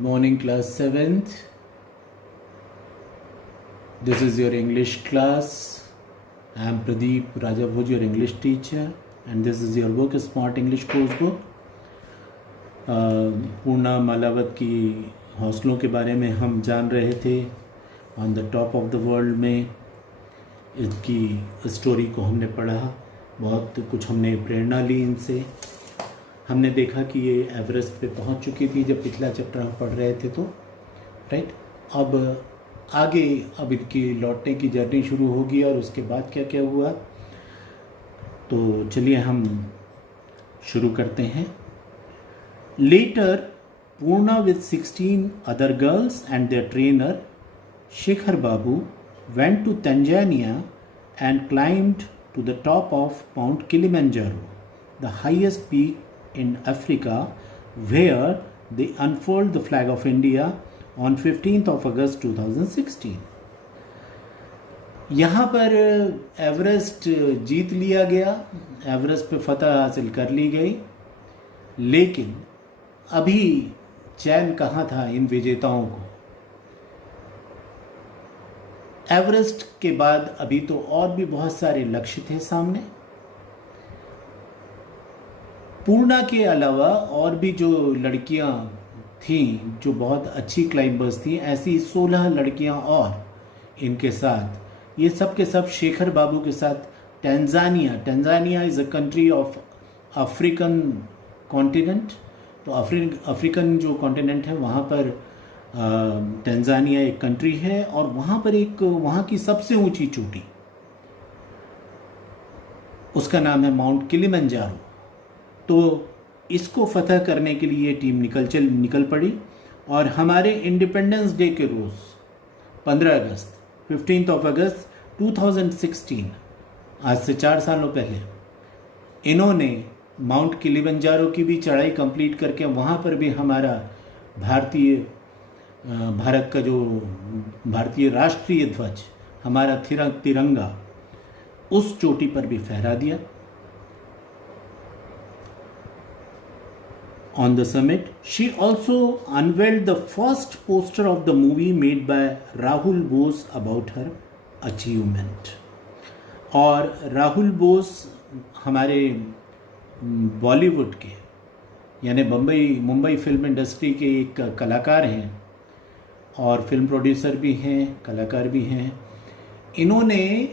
Good morning, class 7th. This is your English class. I am Pradeep Rajabhuj, your English teacher, and this is your book, Smart English Course Book. पूर्णा मालावत की हौसलों के बारे में हम जान रहे थे. On the top of the world में इसकी स्टोरी को हमने पढ़ा, बहुत कुछ हमने प्रेरणा ली इनसे. हमने देखा कि ये एवरेस्ट पे पहुंच चुकी थी जब पिछला चैप्टर हम पढ़ रहे थे, तो राइट. अब आगे अब इनकी लौटने की जर्नी शुरू होगी और उसके बाद क्या क्या हुआ, तो चलिए हम शुरू करते हैं. Later Purna with 16 other girls and their trainer Shekhar Babu went to Tanzania and climbed to the top of Mount Kilimanjaro, the highest peak in Africa, where they unfurled the flag of India on 15th of August 2016. यहाँ पर Everest जीत लिया गया, Everest पे फतह हासिल कर ली गई, लेकिन अभी चैन कहाँ था इन विजेताओं को. एवरेस्ट के बाद अभी तो और भी बहुत सारे लक्ष्य थे सामने. पूर्णा के अलावा और भी जो लड़कियां थीं जो बहुत अच्छी क्लाइंबर्स थीं, ऐसी 16 लड़कियां और इनके साथ, ये सब के सब शेखर बाबू के साथ Tanzania is a country of African continent. तो अफ्रीकन जो कॉन्टिनेंट है वहाँ पर टंजानिया एक कंट्री है, और वहाँ पर एक वहाँ की सबसे ऊंची चोटी, उसका नाम है माउंट किलिमंजारो. तो इसको फतह करने के लिए टीम निकल पड़ी, और हमारे इंडिपेंडेंस डे के रोज़ 15 अगस्त 15th of August 2016, आज से 4 सालों पहले, इन्होंने माउंट किलिमंजारो की भी चढ़ाई कंप्लीट करके वहाँ पर भी हमारा भारत का जो भारतीय राष्ट्रीय ध्वज, हमारा तिरंगा, उस चोटी पर भी फहरा दिया. On the summit, she also unveiled the first poster of the movie made by Rahul Bose about her achievement. और राहुल बोस हमारे बॉलीवुड के यानी मुंबई फिल्म इंडस्ट्री के एक कलाकार हैं, और फिल्म प्रोड्यूसर भी हैं, कलाकार भी हैं. इन्होंने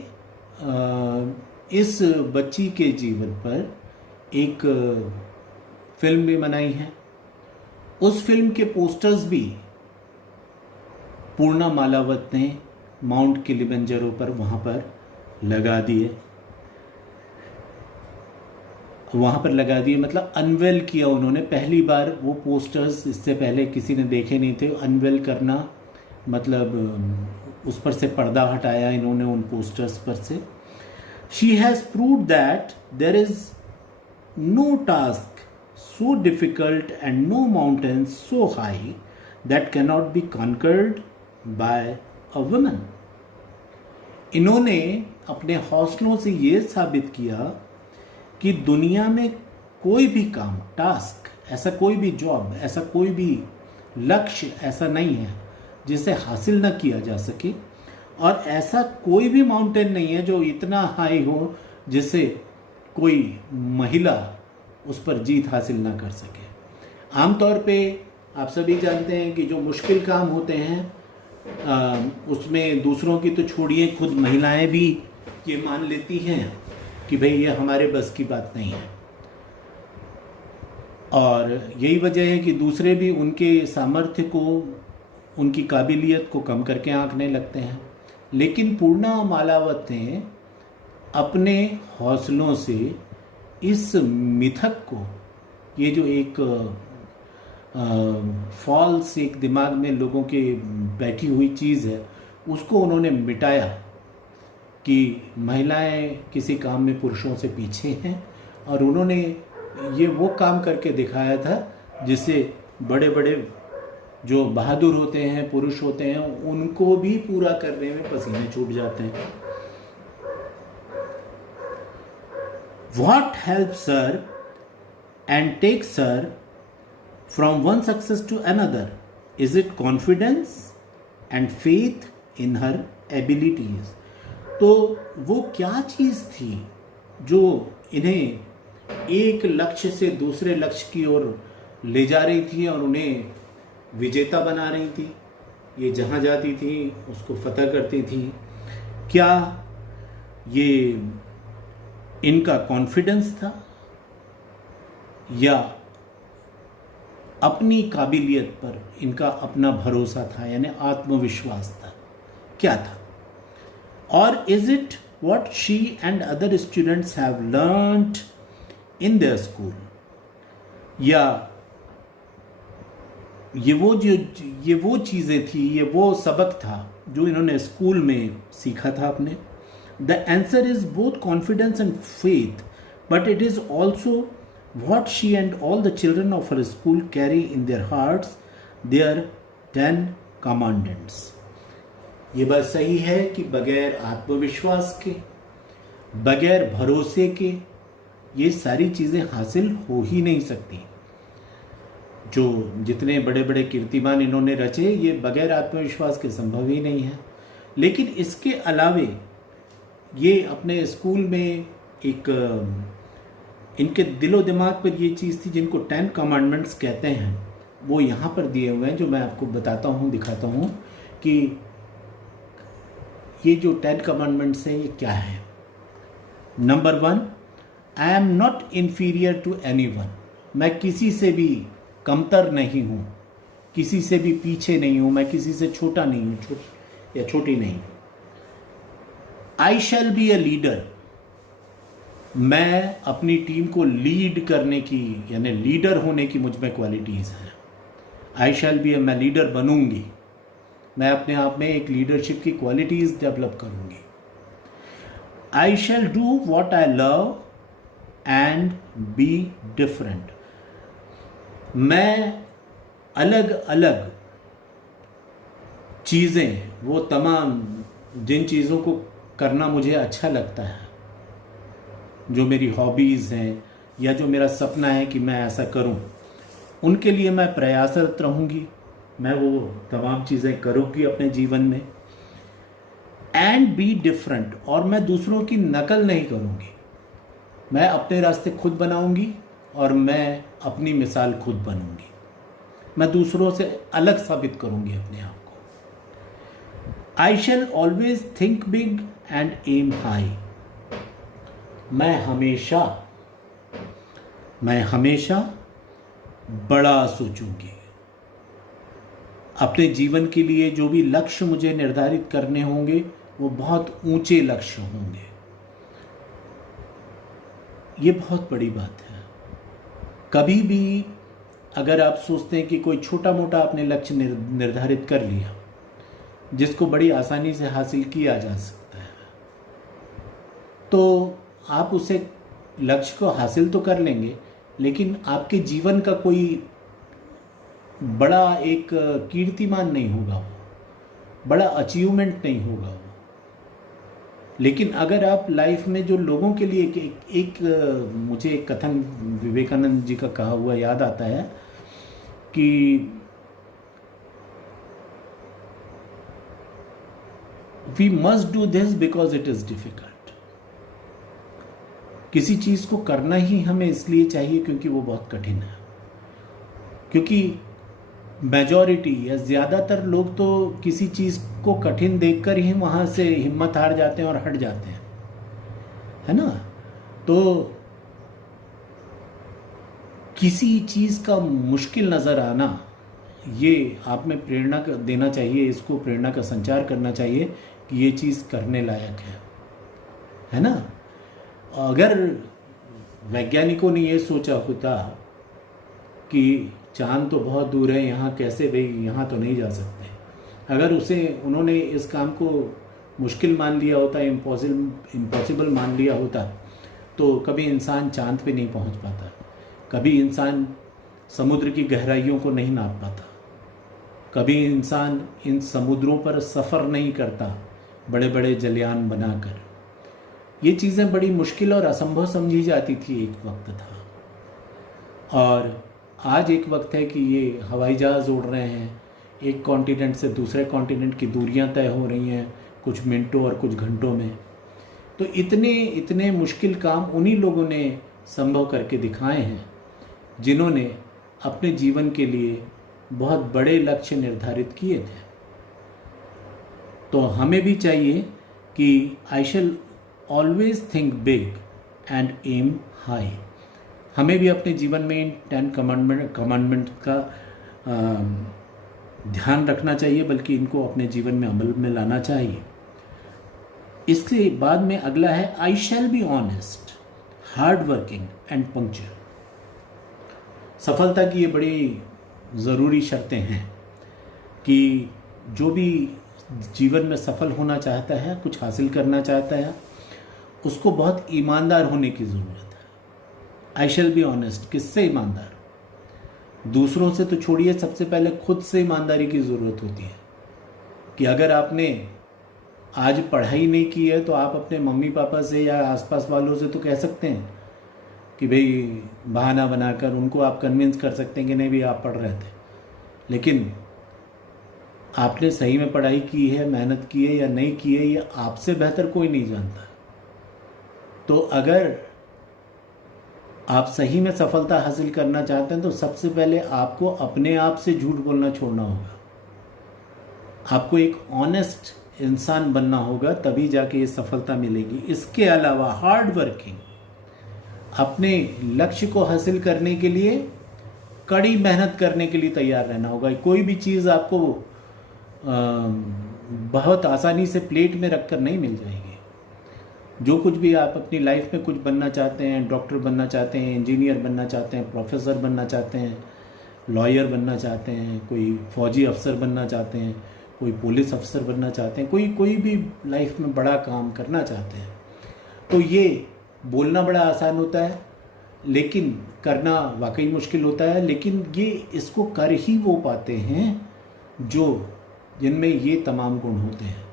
इस बच्ची के जीवन पर एक फिल्म भी बनाई है. उस फिल्म के पोस्टर्स भी पूर्णा मालावत ने माउंट किलिमंजारो पर वहाँ पर लगा दिए. मतलब अनवेल किया उन्होंने. पहली बार वो पोस्टर्स, इससे पहले किसी ने देखे नहीं थे. अनवेल करना मतलब उस पर से पर्दा हटाया इन्होंने उन पोस्टर्स पर से. She has proved that there is no task so difficult and no mountain so high that cannot be conquered by a woman. इन्होंने अपने हौसलों से ये साबित किया कि दुनिया में कोई भी काम, टास्क, ऐसा कोई भी जॉब, ऐसा कोई भी लक्ष्य ऐसा नहीं है जिसे हासिल न किया जा सके, और ऐसा कोई भी माउंटेन नहीं है जो इतना हाई हो जिसे कोई महिला उस पर जीत हासिल ना कर सके. आमतौर पे आप सभी जानते हैं कि जो मुश्किल काम होते हैं उसमें दूसरों की तो छोड़िए, खुद महिलाएं भी ये मान लेती हैं कि भाई ये हमारे बस की बात नहीं है, और यही वजह है कि दूसरे भी उनके सामर्थ्य को, उनकी काबिलियत को कम करके आंकने लगते हैं. लेकिन पूर्णा मालावत ने अपने हौसलों से इस मिथक को, ये जो एक फॉल्स एक दिमाग में लोगों के बैठी हुई चीज़ है, उसको उन्होंने मिटाया कि महिलाएं किसी काम में पुरुषों से पीछे हैं. और उन्होंने ये वो काम करके दिखाया था जिससे बड़े बड़े जो बहादुर होते हैं, पुरुष होते हैं, उनको भी पूरा करने में पसीने छूट जाते हैं. What helps her and takes her from one success to another is it confidence and faith in her abilities? तो वो क्या चीज़ थी जो इन्हें एक लक्ष्य से दूसरे लक्ष्य की ओर ले जा रही थी और उन्हें विजेता बना रही थी? ये जहाँ जाती थी उसको फतह करती थी। क्या ये इनका कॉन्फिडेंस था या अपनी काबिलियत पर इनका अपना भरोसा था, यानी आत्मविश्वास था? क्या था? और is it what she and other students have learned in their school? या ये वो चीज़ें थी, ये वो सबक था जो इन्होंने स्कूल में सीखा था अपने? The answer is both confidence and faith, but it is also what she and all the children of her school carry in their hearts, their 10 commandments. ये बात सही है कि बगैर आत्मविश्वास के, बगैर भरोसे के ये सारी चीज़ें हासिल हो ही नहीं सकती। जो जितने बड़े बड़े कीर्तिमान इन्होंने रचे, ये बगैर आत्मविश्वास के संभव ही नहीं है। लेकिन इसके अलावे ये अपने स्कूल में एक इनके दिलो दिमाग पर ये चीज़ थी जिनको 10 कमांडमेंट्स कहते हैं, वो यहाँ पर दिए हुए हैं, जो मैं आपको बताता हूँ, दिखाता हूँ कि ये जो 10 कमांडमेंट्स हैं ये क्या है। Number 1, I am not inferior to anyone. मैं किसी से भी कमतर नहीं हूँ, किसी से भी पीछे नहीं हूँ, मैं किसी से छोटा नहीं हूँ या छोटी नहीं। आई शैल बी अ लीडर। मैं अपनी टीम को लीड करने की, यानी लीडर होने की मुझ में क्वालिटीज़ हैं। आई शैल बी, मैं लीडर बनूंगी, मैं अपने आप में एक लीडरशिप की क्वालिटीज़ डेवलप करूंगी। I shall do what I love and be different. मैं अलग अलग चीज़ें, वो तमाम जिन चीज़ों को करना मुझे अच्छा लगता है, जो मेरी हॉबीज़ हैं या जो मेरा सपना है कि मैं ऐसा करूं, उनके लिए मैं प्रयासरत रहूंगी, मैं वो तमाम चीज़ें करूंगी अपने जीवन में। एंड बी डिफरेंट, और मैं दूसरों की नकल नहीं करूंगी, मैं अपने रास्ते खुद बनाऊंगी और मैं अपनी मिसाल खुद बनूंगी। मैं दूसरों से अलग साबित करूंगी अपने आप को। I shall always think big and aim high. मैं हमेशा बड़ा सोचूंगी। अपने जीवन के लिए जो भी लक्ष्य मुझे निर्धारित करने होंगे वो बहुत ऊंचे लक्ष्य होंगे। ये बहुत बड़ी बात है। कभी भी अगर आप सोचते हैं कि कोई छोटा मोटा आपने लक्ष्य निर्धारित कर लिया जिसको बड़ी आसानी से हासिल किया जा सकता है, तो आप उसे लक्ष्य को हासिल तो कर लेंगे, लेकिन आपके जीवन का कोई बड़ा एक कीर्तिमान नहीं होगा, वो बड़ा अचीवमेंट नहीं होगा वो। लेकिन अगर आप लाइफ में जो लोगों के लिए एक मुझे एक कथन विवेकानंद जी का कहा हुआ याद आता है कि we must do this because it is difficult. किसी चीज़ को करना ही हमें इसलिए चाहिए क्योंकि वो बहुत कठिन है। क्योंकि मेजॉरिटी या ज़्यादातर लोग तो किसी चीज़ को कठिन देखकर ही वहाँ से हिम्मत हार जाते हैं और हट जाते हैं, है ना। तो किसी चीज़ का मुश्किल नज़र आना, ये आप में प्रेरणा देना चाहिए, इसको प्रेरणा का संचार करना चाहिए कि ये चीज़ करने लायक है ना। अगर वैज्ञानिकों ने ये सोचा होता कि चांद तो बहुत दूर है, यहाँ कैसे भाई, यहाँ तो नहीं जा सकते, अगर उन्होंने इस काम को मुश्किल मान लिया होता, इम्पॉसिबल मान लिया होता, तो कभी इंसान चांद पे नहीं पहुँच पाता, कभी इंसान समुद्र की गहराइयों को नहीं नाप पाता, कभी इंसान इन समुद्रों पर सफ़र नहीं करता बड़े बड़े जलयान बनाकर। ये चीज़ें बड़ी मुश्किल और असंभव समझी जाती थी, एक वक्त था। और आज एक वक्त है कि ये हवाई जहाज़ उड़ रहे हैं, एक कॉन्टिनेंट से दूसरे कॉन्टिनेंट की दूरियां तय हो रही हैं कुछ मिनटों और कुछ घंटों में। तो इतने इतने मुश्किल काम उन्हीं लोगों ने संभव करके दिखाए हैं जिन्होंने अपने जीवन के लिए बहुत बड़े लक्ष्य निर्धारित किए थे। तो हमें भी चाहिए कि I shall always think big and aim high. हमें भी अपने जीवन में इन 10 कमांडमेंट का ध्यान रखना चाहिए, बल्कि इनको अपने जीवन में अमल में लाना चाहिए। इसके बाद में अगला है I shall be honest, hard working and punctual. सफलता की ये बड़ी ज़रूरी शर्तें हैं कि जो भी जीवन में सफल होना चाहता है, कुछ हासिल करना चाहता है, उसको बहुत ईमानदार होने की ज़रूरत है। आई शैल बी ऑनेस्ट, किससे ईमानदार? दूसरों से तो छोड़िए, सबसे पहले खुद से ईमानदारी की ज़रूरत होती है कि अगर आपने आज पढ़ाई नहीं की है तो आप अपने मम्मी पापा से या आसपास वालों से तो कह सकते हैं कि भाई बहाना बनाकर उनको आप कन्विंस कर सकते हैं कि नहीं भी आप पढ़ रहे थे, लेकिन आपने सही में पढ़ाई की है, मेहनत की है या नहीं की है, ये आपसे बेहतर कोई नहीं जानता। तो अगर आप सही में सफलता हासिल करना चाहते हैं तो सबसे पहले आपको अपने आप से झूठ बोलना छोड़ना होगा। आपको एक ऑनेस्ट इंसान बनना होगा, तभी जाके ये सफलता मिलेगी। इसके अलावा हार्ड वर्किंग, अपने लक्ष्य को हासिल करने के लिए कड़ी मेहनत करने के लिए तैयार रहना होगा। कोई भी चीज़ आपको बहुत आसानी से प्लेट में रखकर नहीं मिल जाएगी। जो कुछ भी आप अपनी लाइफ में कुछ बनना चाहते हैं, डॉक्टर बनना चाहते हैं, इंजीनियर बनना चाहते हैं, प्रोफेसर बनना चाहते हैं, लॉयर बनना चाहते हैं, कोई फौजी अफसर बनना चाहते हैं, कोई पुलिस अफसर बनना चाहते हैं, कोई भी लाइफ में बड़ा काम करना चाहते हैं, तो ये बोलना बड़ा आसान होता है लेकिन करना वाकई मुश्किल होता है। लेकिन ये इसको कर ही वो पाते हैं जो जिनमें ये तमाम गुण होते हैं,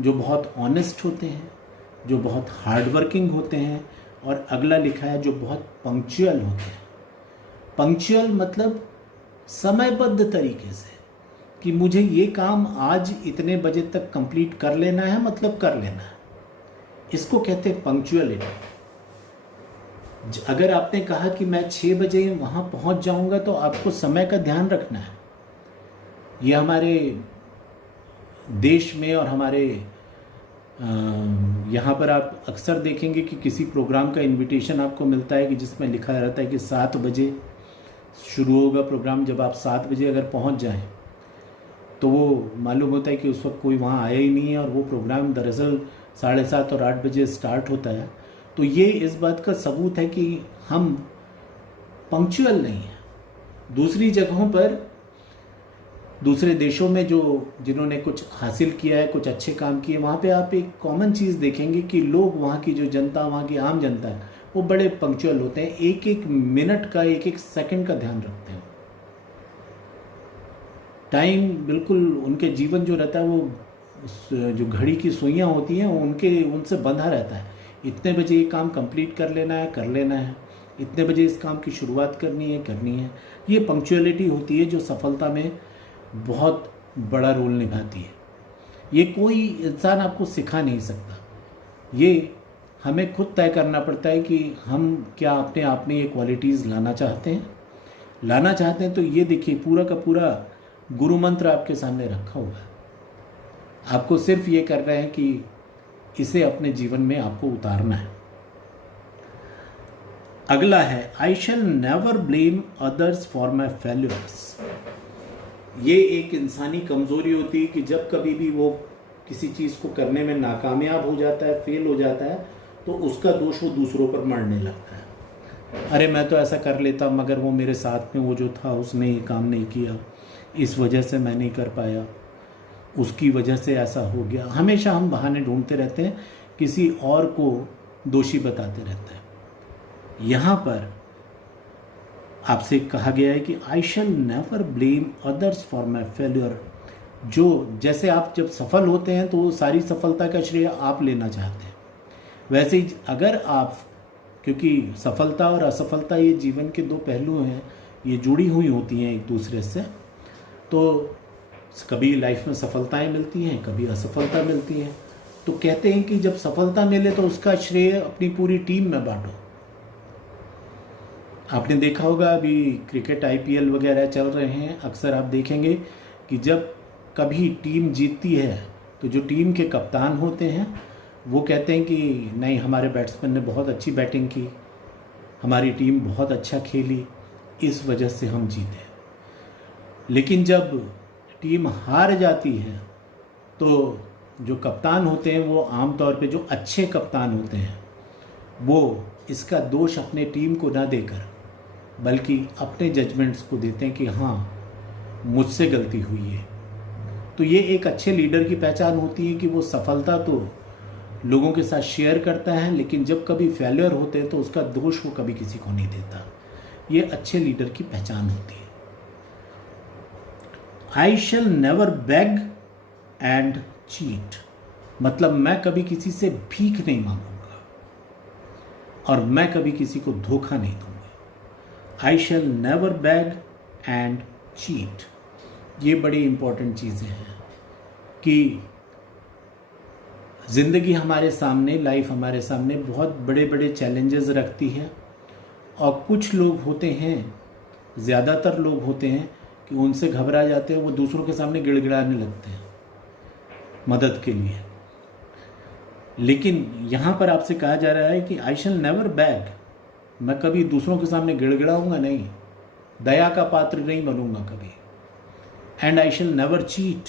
जो बहुत ऑनेस्ट होते हैं, जो बहुत हार्ड वर्किंग होते हैं, और अगला लिखा है जो बहुत पंक्चुअल होते हैं। पंक्चुअल मतलब समयबद्ध तरीके से कि मुझे ये काम आज इतने बजे तक कंप्लीट कर लेना है, मतलब कर लेना है, इसको कहते हैं पंक्चुअलिटी। अगर आपने कहा कि मैं 6 बजे वहाँ पहुँच जाऊँगा तो आपको समय का ध्यान रखना है। ये हमारे देश में और हमारे यहाँ पर आप अक्सर देखेंगे कि किसी प्रोग्राम का इनविटेशन आपको मिलता है कि जिसमें लिखा रहता है कि 7 बजे शुरू होगा प्रोग्राम। जब आप 7 बजे अगर पहुँच जाएं तो वो मालूम होता है कि उस वक्त कोई वहाँ आया ही नहीं है और वो प्रोग्राम दरअसल 7:30 और 8 बजे स्टार्ट होता है। तो ये इस बात का सबूत है कि हम पंक्चुअल नहीं हैं। दूसरी जगहों पर, दूसरे देशों में जिन्होंने कुछ हासिल किया है, कुछ अच्छे काम किए, वहाँ पे आप एक कॉमन चीज़ देखेंगे कि लोग, वहाँ की जो जनता, वहाँ की आम जनता है, वो बड़े पंक्चुअल होते हैं। एक एक मिनट का, एक एक सेकंड का ध्यान रखते हैं। टाइम बिल्कुल उनके जीवन जो रहता है वो जो घड़ी की सुइयाँ होती हैं उनसे बंधा रहता है। इतने बजे ये काम कंप्लीट कर लेना है, इतने बजे इस काम की शुरुआत करनी है। ये पंक्चुअलिटी होती है जो सफलता में बहुत बड़ा रोल निभाती है। ये कोई इंसान आपको सिखा नहीं सकता, ये हमें खुद तय करना पड़ता है कि हम क्या अपने आप में ये क्वालिटीज़ लाना चाहते हैं। तो ये देखिए, पूरा का पूरा गुरु मंत्र आपके सामने रखा हुआ है। आपको सिर्फ ये करना है कि इसे अपने जीवन में आपको उतारना है। अगला है I shall never blame others for my failures. ये एक इंसानी कमज़ोरी होती है कि जब कभी भी वो किसी चीज़ को करने में नाकामयाब हो जाता है, फेल हो जाता है, तो उसका दोष वो दूसरों पर मढ़ने लगता है। अरे मैं तो ऐसा कर लेता, मगर वो मेरे साथ में वो जो था उसने ये काम नहीं किया, इस वजह से मैं नहीं कर पाया, उसकी वजह से ऐसा हो गया। हमेशा हम बहाने ढूंढते रहते हैं, किसी और को दोषी बताते रहते हैं। यहाँ पर आपसे कहा गया है कि I shall never blame others for my failure. जो जैसे आप जब सफल होते हैं तो वो सारी सफलता का श्रेय आप लेना चाहते हैं, वैसे ही अगर आप, क्योंकि सफलता और असफलता ये जीवन के दो पहलू हैं, ये जुड़ी हुई होती हैं एक दूसरे से, तो कभी लाइफ में सफलताएं मिलती हैं, कभी असफलता मिलती हैं। तो कहते हैं कि जब सफलता मिले तो उसका श्रेय अपनी पूरी टीम में बांटो। आपने देखा होगा अभी क्रिकेट IPL वगैरह चल रहे हैं, अक्सर आप देखेंगे कि जब कभी टीम जीतती है तो जो टीम के कप्तान होते हैं वो कहते हैं कि नहीं, हमारे बैट्समैन ने बहुत अच्छी बैटिंग की, हमारी टीम बहुत अच्छा खेली, इस वजह से हम जीते। लेकिन जब टीम हार जाती है तो जो कप्तान होते हैं वो आमतौर पे जो अच्छे कप्तान होते हैं वो इसका दोष अपने टीम को ना देकर बल्कि अपने जजमेंट्स को देते हैं कि हाँ, मुझसे गलती हुई है। तो ये एक अच्छे लीडर की पहचान होती है कि वो सफलता तो लोगों के साथ शेयर करता है, लेकिन जब कभी फेलियर होते हैं तो उसका दोष वो कभी किसी को नहीं देता। ये अच्छे लीडर की पहचान होती है। I shall never beg and cheat, मतलब मैं कभी किसी से भीख नहीं मांगूंगा और मैं कभी किसी को धोखा नहीं दूंगा। I shall never beg and cheat, ये बड़ी इंपॉर्टेंट चीज़ें हैं कि ज़िंदगी हमारे सामने, लाइफ हमारे सामने बहुत बड़े बड़े चैलेंजेस रखती है और कुछ लोग होते हैं, ज़्यादातर लोग होते हैं कि उनसे घबरा जाते हैं, वो दूसरों के सामने गिड़गिड़ाने लगते हैं मदद के लिए। लेकिन यहाँ पर आपसे कहा जा रहा है कि आई शैल नेवर बैग, मैं कभी दूसरों के सामने गिड़गिड़ाऊंगा नहीं, दया का पात्र नहीं बनूंगा कभी। And I shall never cheat,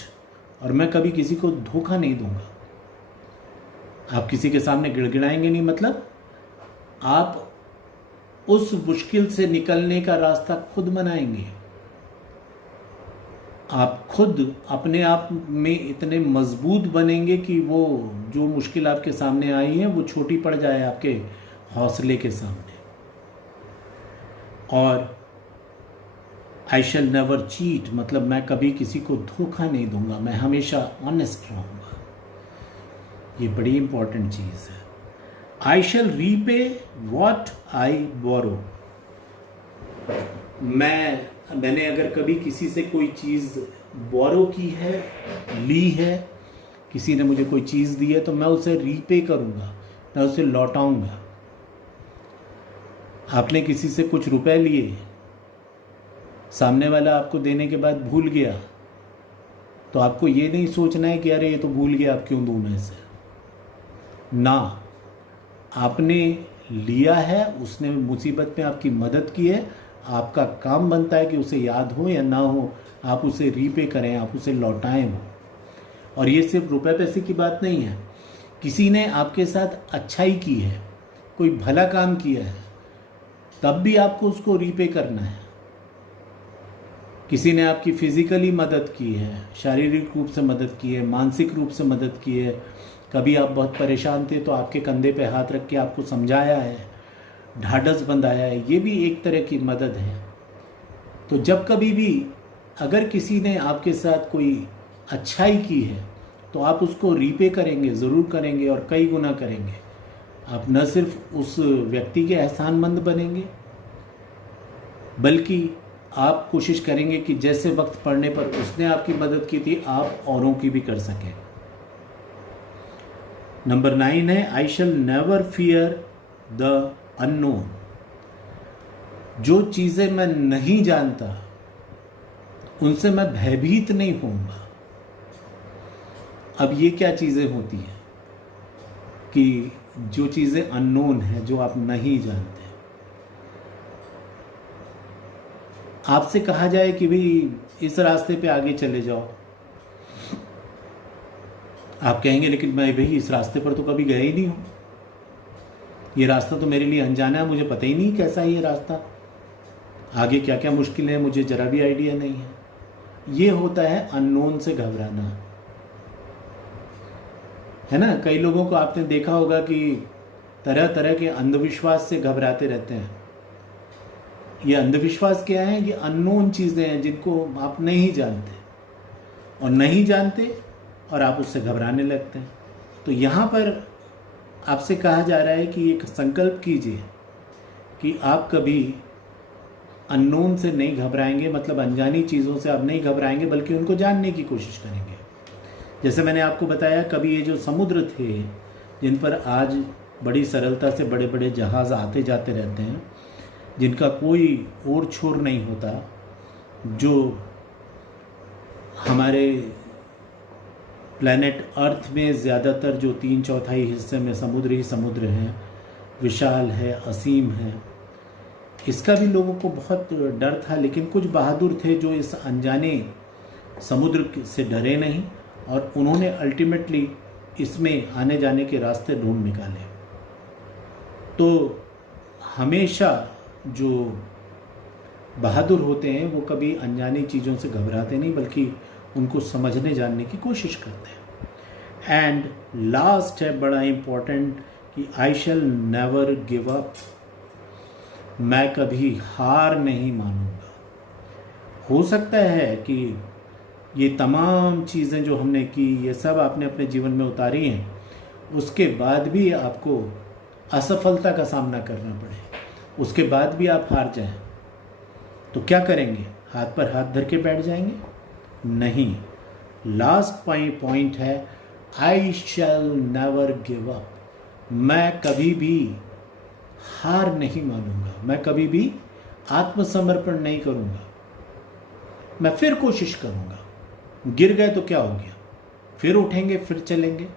और मैं कभी किसी को धोखा नहीं दूंगा। आप किसी के सामने गिड़गिड़ाएंगे नहीं, मतलब आप उस मुश्किल से निकलने का रास्ता खुद बनाएंगे। आप खुद अपने आप में इतने मजबूत बनेंगे कि वो जो मुश्किल आपके सामने आई है वो छोटी पड़ जाए आपके हौसले के सामने। और आई शैल नेवर चीट, मतलब मैं कभी किसी को धोखा नहीं दूंगा, मैं हमेशा ऑनेस्ट रहूंगा। ये बड़ी इंपॉर्टेंट चीज़ है। I shell repay what I बोरो, मैंने अगर कभी किसी से कोई चीज़ बोरो की है, ली है, किसी ने मुझे कोई चीज़ दी है तो मैं उसे रीपे करूँगा, मैं उसे लौटाऊँगा। आपने किसी से कुछ रुपए लिए, सामने वाला आपको देने के बाद भूल गया, तो आपको ये नहीं सोचना है कि अरे ये तो भूल गया, अब क्यों दूँ मैं इसे। ना, आपने लिया है, उसने मुसीबत में आपकी मदद की है, आपका काम बनता है कि उसे याद हो या ना हो, आप उसे रीपे करें, आप उसे लौटाएं वो। और ये सिर्फ रुपए पैसे की बात नहीं है, किसी ने आपके साथ अच्छाई की है, कोई भला काम किया है, तब भी आपको उसको रीपे करना है। किसी ने आपकी फिजिकली मदद की है, शारीरिक रूप से मदद की है, मानसिक रूप से मदद की है, कभी आप बहुत परेशान थे तो आपके कंधे पे हाथ रख के आपको समझाया है, ढाढ़स बंधाया है, ये भी एक तरह की मदद है। तो जब कभी भी अगर किसी ने आपके साथ कोई अच्छाई की है तो आप उसको रीपे करेंगे, ज़रूर करेंगे और कई गुना करेंगे। आप न सिर्फ उस व्यक्ति के एहसानमंद बनेंगे बल्कि आप कोशिश करेंगे कि जैसे वक्त पड़ने पर उसने आपकी मदद की थी, आप औरों की भी कर सकें। नंबर 9 है I shall never fear the unknown, जो चीज़ें मैं नहीं जानता उनसे मैं भयभीत नहीं होऊंगा। अब ये क्या चीज़ें होती हैं कि जो चीज़ें अननोन हैं, जो आप नहीं जानते, आपसे कहा जाए कि भाई इस रास्ते पे आगे चले जाओ, आप कहेंगे लेकिन मैं भाई इस रास्ते पर तो कभी गया ही नहीं हूँ, ये रास्ता तो मेरे लिए अनजाना है, मुझे पता ही नहीं कैसा है ये रास्ता, आगे क्या क्या मुश्किलें हैं मुझे ज़रा भी आइडिया नहीं है। ये होता है अननोन से घबराना, है ना। कई लोगों को आपने देखा होगा कि तरह तरह के अंधविश्वास से घबराते रहते हैं। ये अंधविश्वास क्या है? कि अननोन चीज़ें हैं जिनको आप नहीं जानते, और नहीं जानते और आप उससे घबराने लगते हैं। तो यहाँ पर आपसे कहा जा रहा है कि एक संकल्प कीजिए कि आप कभी अननोन से नहीं घबराएंगे, मतलब अनजानी चीज़ों से आप नहीं घबराएंगे, बल्कि उनको जानने की कोशिश करेंगे। जैसे मैंने आपको बताया, कभी ये जो समुद्र थे जिन पर आज बड़ी सरलता से बड़े बड़े जहाज़ आते जाते रहते हैं, जिनका कोई ओर छोर नहीं होता, जो हमारे प्लैनेट अर्थ में ज़्यादातर जो 3/4 हिस्से में समुद्र ही समुद्र हैं, विशाल है, असीम है, इसका भी लोगों को बहुत डर था। लेकिन कुछ बहादुर थे जो इस अनजाने समुद्र से डरे नहीं, और उन्होंने अल्टीमेटली इसमें आने जाने के रास्ते ढूंढ निकाले। तो हमेशा जो बहादुर होते हैं वो कभी अनजानी चीज़ों से घबराते नहीं, बल्कि उनको समझने जानने की कोशिश करते हैं। एंड लास्ट है बड़ा इम्पोर्टेंट कि I shall never give up, मैं कभी हार नहीं मानूंगा। हो सकता है कि ये तमाम चीज़ें जो हमने की, ये सब आपने अपने जीवन में उतारी हैं, उसके बाद भी आपको असफलता का सामना करना पड़े, उसके बाद भी आप हार जाएं, तो क्या करेंगे? हाथ पर हाथ धर के बैठ जाएंगे? नहीं। लास्ट पॉइंट है I shall never give up, मैं कभी भी हार नहीं मानूंगा, मैं कभी भी आत्मसमर्पण नहीं करूंगा, मैं फिर कोशिश करूंगा। गिर गए तो क्या हो गया, फिर उठेंगे, फिर चलेंगे।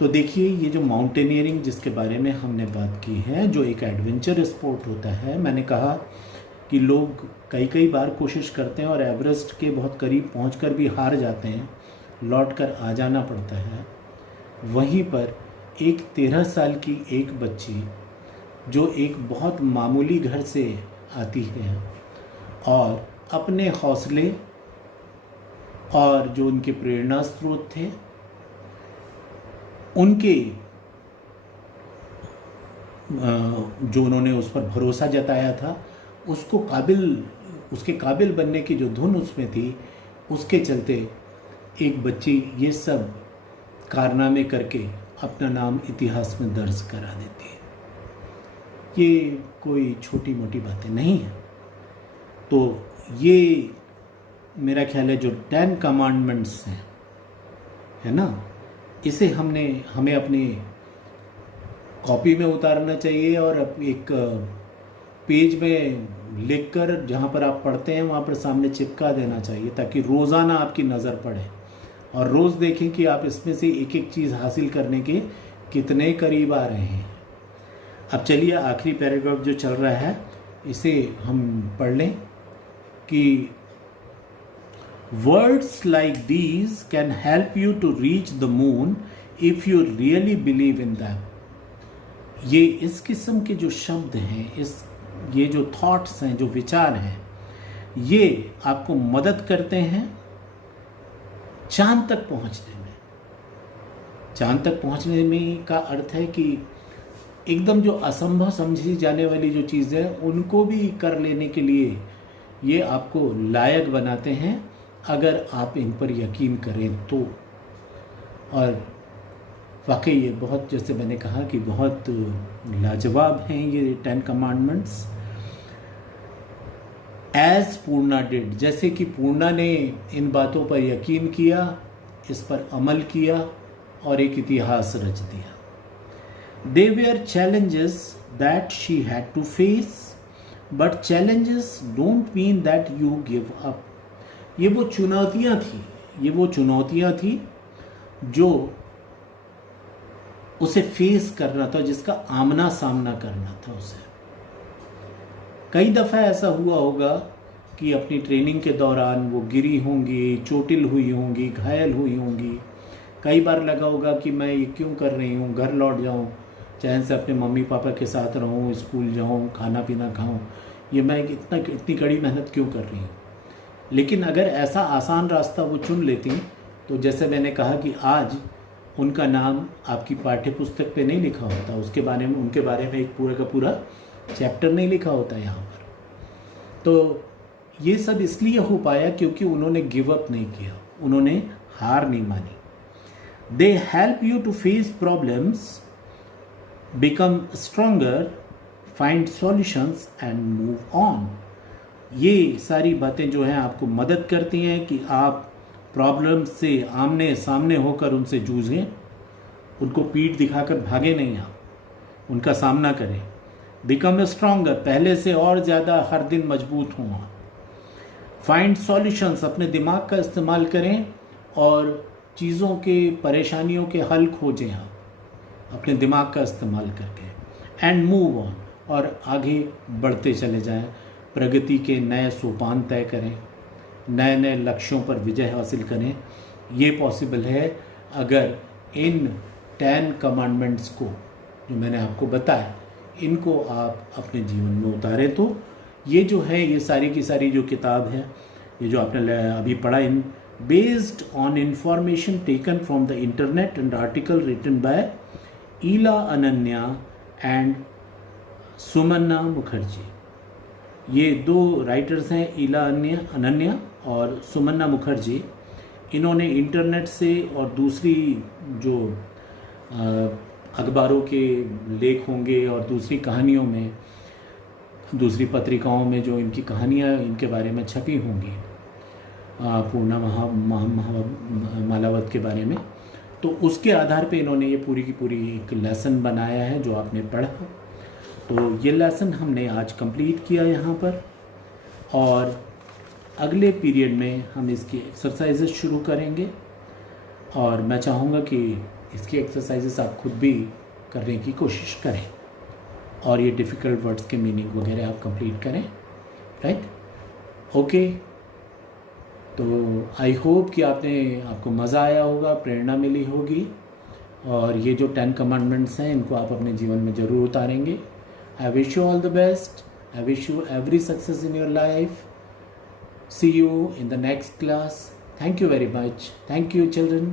तो देखिए, ये जो माउंटेनियरिंग जिसके बारे में हमने बात की है, जो एक एडवेंचर स्पोर्ट होता है, मैंने कहा कि लोग कई बार कोशिश करते हैं और एवरेस्ट के बहुत करीब पहुंचकर भी हार जाते हैं, लौट कर आ जाना पड़ता है। वहीं पर एक 13 साल की एक बच्ची जो एक बहुत मामूली घर से आती है और अपने हौसले और जो उनके प्रेरणा स्रोत थे, उनके जो उन्होंने उस पर भरोसा जताया था, उसके काबिल बनने की जो धुन उसमें थी, उसके चलते एक बच्ची ये सब कारनामे करके अपना नाम इतिहास में दर्ज करा देती है। ये कोई छोटी मोटी बातें नहीं है। तो ये मेरा ख्याल है जो 10 कमांडमेंट्स हैं, है ना, इसे हमें अपनी कॉपी में उतारना चाहिए और एक पेज में लिखकर जहाँ पर आप पढ़ते हैं वहाँ पर सामने चिपका देना चाहिए, ताकि रोज़ाना आपकी नज़र पड़े और रोज़ देखें कि आप इसमें से एक एक चीज़ हासिल करने के कितने करीब आ रहे हैं। अब चलिए आखिरी पैराग्राफ जो चल रहा है इसे हम पढ़ लें कि words like these can help you to reach the moon if you really believe in them। ये इस किस्म के जो शब्द हैं, ये जो थॉट्स हैं, जो विचार हैं, ये आपको मदद करते हैं चांद तक पहुंचने में। चांद तक पहुंचने में का अर्थ है कि एकदम जो असंभव समझी जाने वाली जो चीज़ें हैं उनको भी कर लेने के लिए ये आपको लायक बनाते हैं, अगर आप इन पर यकीन करें तो। और वाकई ये बहुत, जैसे मैंने कहा कि बहुत लाजवाब हैं ये 10 कमांडमेंट्स। एज पूर्णा डिड, जैसे कि पूर्णा ने इन बातों पर यकीन किया, इस पर अमल किया और एक इतिहास रच दिया। They were challenges that she had to face, but challenges don't mean that you give up. ये वो चुनौतियाँ थी जो उसे फेस करना था, जिसका आमना सामना करना था उसे। कई दफ़ा ऐसा हुआ होगा कि अपनी ट्रेनिंग के दौरान वो गिरी होंगी, चोटिल हुई होंगी, घायल हुई होंगी। कई बार लगा होगा कि मैं ये क्यों कर रही हूँ, घर लौट जाऊँ, चैन से अपने मम्मी पापा के साथ रहूँ, स्कूल जाऊँ, खाना पीना खाऊँ, ये मैं इतनी कड़ी मेहनत क्यों कर रही हूँ। लेकिन अगर ऐसा आसान रास्ता वो चुन लेती, तो जैसे मैंने कहा कि आज उनका नाम आपकी पाठ्य पुस्तक पे नहीं लिखा होता, उनके बारे में एक पूरा का पूरा चैप्टर नहीं लिखा होता यहाँ पर। तो ये सब इसलिए हो पाया क्योंकि उन्होंने गिव अप नहीं किया, उन्होंने हार नहीं मानी। They help you to face problems, become stronger, find solutions and move on. ये सारी बातें जो हैं आपको मदद करती हैं कि आप प्रॉब्लम से आमने सामने होकर उनसे जूझें, उनको पीठ दिखाकर भागे नहीं, आप उनका सामना करें। बिकम स्ट्रॉन्गर, पहले से और ज़्यादा हर दिन मजबूत हों आप। फाइंड सॉल्यूशंस, अपने दिमाग का इस्तेमाल करें और चीज़ों के परेशानियों के हल खोजें आप अपने दिमाग का इस्तेमाल करके। एंड मूव ऑन, और आगे बढ़ते चले जाएं, प्रगति के नए सोपान तय करें, नए नए लक्ष्यों पर विजय हासिल करें। ये पॉसिबल है अगर इन 10 कमांडमेंट्स को जो मैंने आपको बताया इनको आप अपने जीवन में उतारें। तो ये जो है, ये सारी की सारी जो किताब है, ये जो आपने अभी पढ़ा, in based on information taken from the internet and article written by Ila Ananya and Sumanna Mukherjee. ये 2 राइटर्स हैं, ईला अनन्या और सुमन्ना मुखर्जी। इन्होंने इंटरनेट से और दूसरी जो अखबारों के लेख होंगे और दूसरी कहानियों में, दूसरी पत्रिकाओं में जो इनकी कहानियाँ इनके बारे में छपी होंगी, पूर्णा मालावत के बारे में, तो उसके आधार पे इन्होंने ये पूरी की पूरी एक लेसन बनाया है जो आपने पढ़ा। तो ये लेसन हमने आज कंप्लीट किया यहाँ पर, और अगले पीरियड में हम इसकी एक्सरसाइजेस शुरू करेंगे, और मैं चाहूँगा कि इसकी एक्सरसाइजेस आप खुद भी करने की कोशिश करें और ये डिफ़िकल्ट वर्ड्स के मीनिंग वगैरह आप कंप्लीट करें। Right, okay. तो आई होप कि आपको मज़ा आया होगा, प्रेरणा मिली होगी, और ये जो 10 कमांडमेंट्स हैं इनको आप अपने जीवन में ज़रूर उतारेंगे। I wish you all the best, I wish you every success in your life. See you in the next class. Thank you very much. Thank you, children.